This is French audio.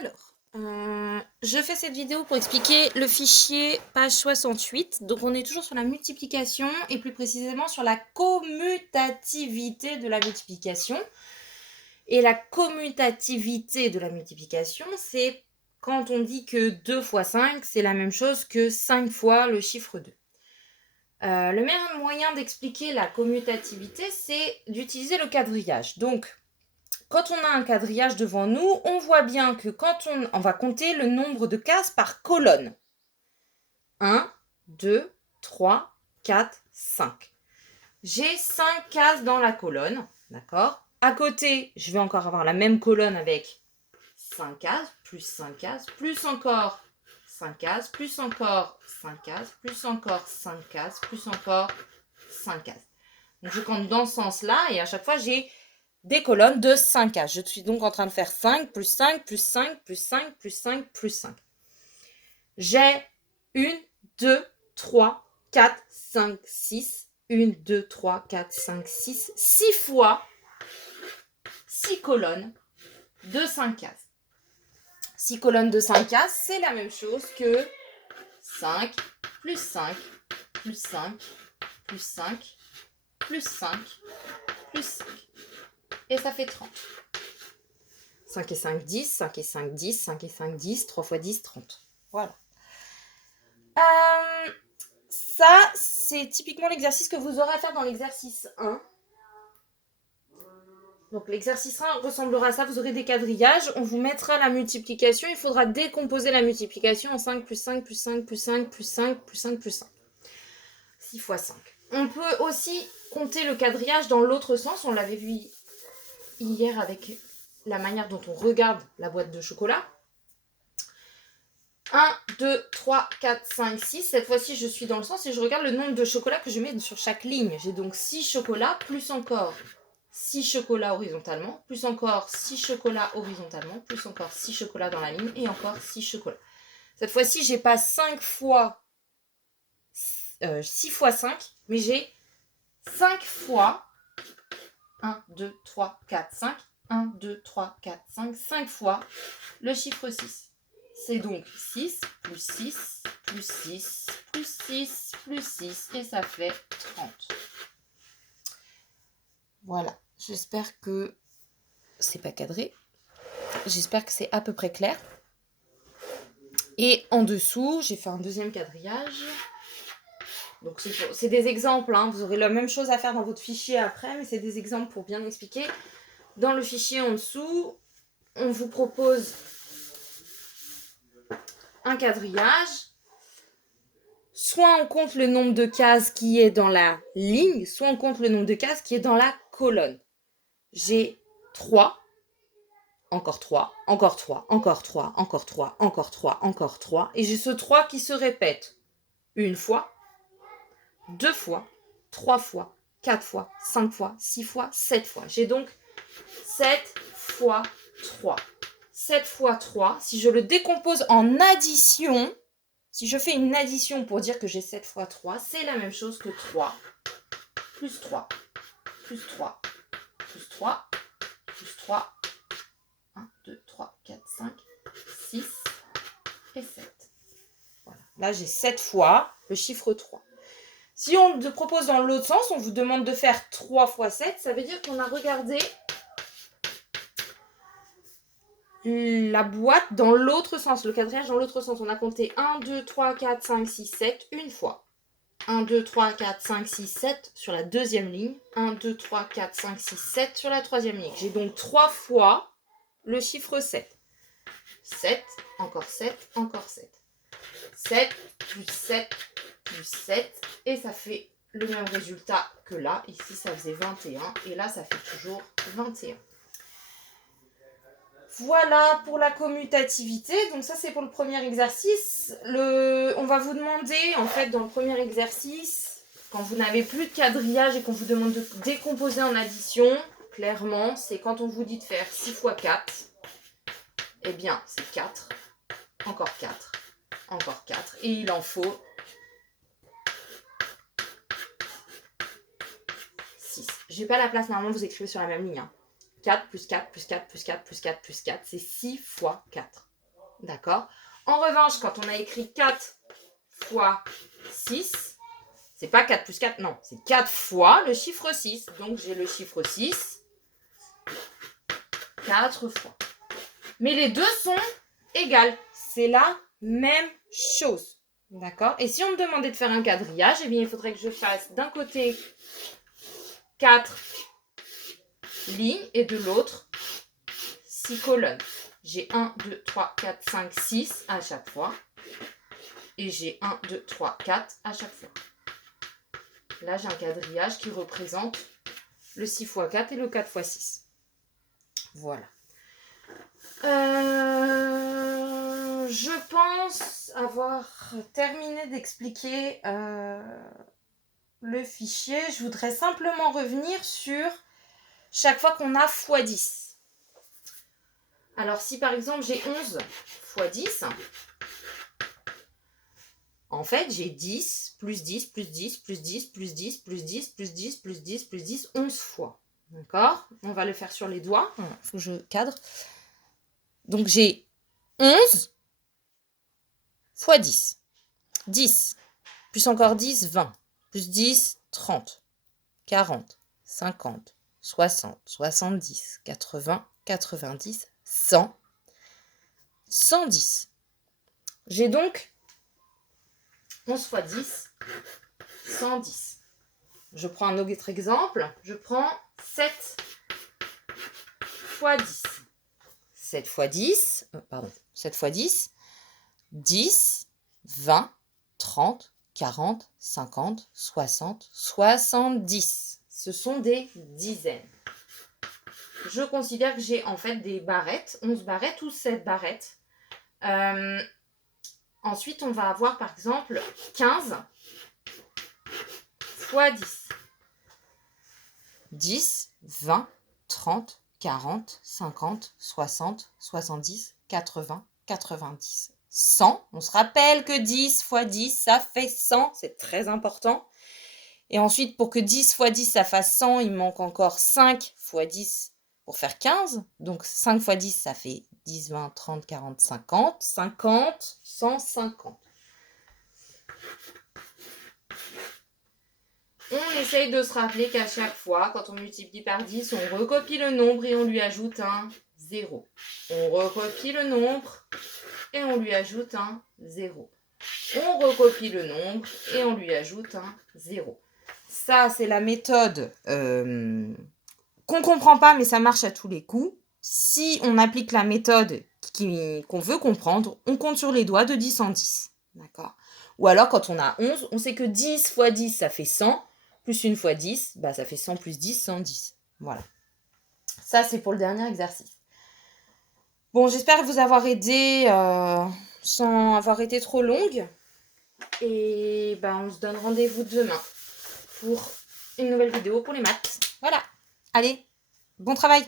Alors, je fais cette vidéo pour expliquer le fichier page 68. Donc, on est toujours sur la multiplication et plus précisément sur la commutativité de la multiplication. Et la commutativité de la multiplication, c'est quand on dit que 2 fois 5, c'est la même chose que 5 fois le chiffre 2. Le meilleur moyen d'expliquer la commutativité, c'est d'utiliser le quadrillage. Donc, quand on a un quadrillage devant nous, on voit bien que quand on va compter le nombre de cases par colonne. 1, 2, 3, 4, 5. J'ai 5 cases dans la colonne, d'accord? À côté, je vais encore avoir la même colonne avec 5 cases, plus encore 5 cases, plus encore 5 cases, plus encore 5 cases, plus encore 5 cases. Donc je compte dans ce sens-là et à chaque fois, j'ai des colonnes de 5 cases. Je suis donc en train de faire 5, plus 5, plus 5, plus 5, plus 5, plus 5. J'ai 1, 2, 3, 4, 5, 6. 1, 2, 3, 4, 5, 6. 6 fois 6 colonnes de 5 cases. 6 colonnes de 5 cases, c'est la même chose que 5, plus 5, plus 5, plus 5, plus 5, plus 5. Et ça fait 30. 5 et 5, 10, 5 et 5, 10, 5 et 5, 10, 3 fois 10, 30. Voilà. Ça, c'est typiquement l'exercice que vous aurez à faire dans l'exercice 1. Donc l'exercice 1 ressemblera à ça, vous aurez des quadrillages, on vous mettra la multiplication, il faudra décomposer la multiplication en 5 plus 5 plus 5 plus 5 plus 5 plus 5 plus 5. 6 fois 5. On peut aussi compter le quadrillage dans l'autre sens, on l'avait vu hier avec la manière dont on regarde la boîte de chocolat. 1, 2, 3, 4, 5, 6. Cette fois-ci, je suis dans le sens et je regarde le nombre de chocolats que je mets sur chaque ligne. J'ai donc 6 chocolats, plus encore 6 chocolats horizontalement, plus encore 6 chocolats horizontalement, plus encore 6 chocolats dans la ligne et encore 6 chocolats. Cette fois-ci, j'ai pas 5 fois 6 fois 5, mais j'ai 5 fois 1, 2, 3, 4, 5. 1, 2, 3, 4, 5. 5 fois le chiffre 6. C'est donc 6, plus 6, plus 6, plus 6, plus 6, et ça fait 30. Voilà, j'espère que c'est pas cadré. J'espère que c'est à peu près clair. Et en dessous, j'ai fait un deuxième quadrillage. Donc c'est des exemples, hein. Vous aurez la même chose à faire dans votre fichier après, mais c'est des exemples pour bien expliquer. Dans le fichier en dessous, on vous propose un quadrillage. Soit on compte le nombre de cases qui est dans la ligne, soit on compte le nombre de cases qui est dans la colonne. J'ai 3, encore 3, encore 3, encore 3, encore 3, encore 3, encore 3. Et j'ai ce 3 qui se répète une fois, 2 fois, 3 fois, 4 fois, 5 fois, 6 fois, 7 fois. J'ai donc 7 fois 3. 7 fois 3, si je le décompose en addition, si je fais une addition pour dire que j'ai 7 fois 3, c'est la même chose que 3, plus 3, plus 3, plus 3, plus 3, 1, 2, 3, 4, 5, 6 et 7. Voilà. Là, j'ai 7 fois le chiffre 3. Si on te propose dans l'autre sens, on vous demande de faire 3 fois 7, ça veut dire qu'on a regardé la boîte dans l'autre sens, le quadrillage dans l'autre sens. On a compté 1, 2, 3, 4, 5, 6, 7 une fois. 1, 2, 3, 4, 5, 6, 7 sur la deuxième ligne. 1, 2, 3, 4, 5, 6, 7 sur la troisième ligne. J'ai donc 3 fois le chiffre 7. 7, encore 7, encore 7. 7 plus 7 plus 7. Et ça fait le même résultat que là. Ici, ça faisait 21. Et là, ça fait toujours 21. Voilà pour la commutativité. Donc ça, c'est pour le premier exercice. On va vous demander, en fait, dans le premier exercice, quand vous n'avez plus de quadrillage et qu'on vous demande de décomposer en addition, clairement, c'est quand on vous dit de faire 6 fois 4, eh bien, c'est 4, encore 4, encore 4. Et il en faut 6. J'ai pas la place, normalement, vous écrivez sur la même ligne. 4 plus 4 plus 4 plus 4 plus 4 plus 4, c'est 6 fois 4. D'accord? En revanche, quand on a écrit 4 fois 6, c'est pas 4 plus 4, non, c'est 4 fois le chiffre 6. Donc, j'ai le chiffre 6 4 fois. Mais les deux sont égales. C'est la même chose. D'accord? Et si on me demandait de faire un quadrillage, eh bien, il faudrait que je fasse d'un côté 4 lignes et de l'autre 6 colonnes. J'ai 1, 2, 3, 4, 5, 6 à chaque fois. Et j'ai 1, 2, 3, 4 à chaque fois. Là, j'ai un quadrillage qui représente le 6 x 4 et le 4 x 6. Voilà. Je pense avoir terminé d'expliquer le fichier. Je voudrais simplement revenir sur chaque fois qu'on a x10. Alors, si par exemple j'ai 11 x 10, en fait, j'ai 10, plus 10, plus 10, plus 10, plus 10, plus 10, plus 10, plus 10, plus 10, 11 fois. D'accord? On va le faire sur les doigts. Il faut que je cadre. Donc, j'ai 11 fois 10. 10. Plus encore 10, 20. Plus 10, 30. 40, 50, 60, 70, 80, 90, 100, 110. J'ai donc 11 fois 10, 110. Je prends un autre exemple. Je prends 7 fois 10. 7 fois 10, 7 fois 10, 10, 20, 30, 40, 50, 60, 70. Ce sont des dizaines. Je considère que j'ai en fait des barrettes, 11 barrettes ou 7 barrettes. Ensuite, on va avoir par exemple 15 fois 10. 10, 20, 30, 40, 50, 60, 70, 80, 90, 100. On se rappelle que 10 fois 10, ça fait 100. C'est très important. Et ensuite, pour que 10 fois 10, ça fasse 100, il manque encore 5 fois 10 pour faire 15. Donc, 5 fois 10, ça fait 10, 20, 30, 40, 50. 50, 150. On essaye de se rappeler qu'à chaque fois, quand on multiplie par 10, on recopie le nombre et on lui ajoute un 0. On recopie le nombre et on lui ajoute un 0. On recopie le nombre et on lui ajoute un 0. Ça, c'est la méthode qu'on ne comprend pas, mais ça marche à tous les coups. Si on applique la méthode qu'on veut comprendre, on compte sur les doigts de 10 en 10. D'accord? Ou alors, quand on a 11, on sait que 10 fois 10, ça fait 100. Plus 1 fois 10, bah, ça fait 100 plus 10, 110. Voilà. Ça, c'est pour le dernier exercice. Bon, j'espère vous avoir aidé sans avoir été trop longue. Et bah, on se donne rendez-vous demain pour une nouvelle vidéo pour les maths. Voilà. Allez, bon travail!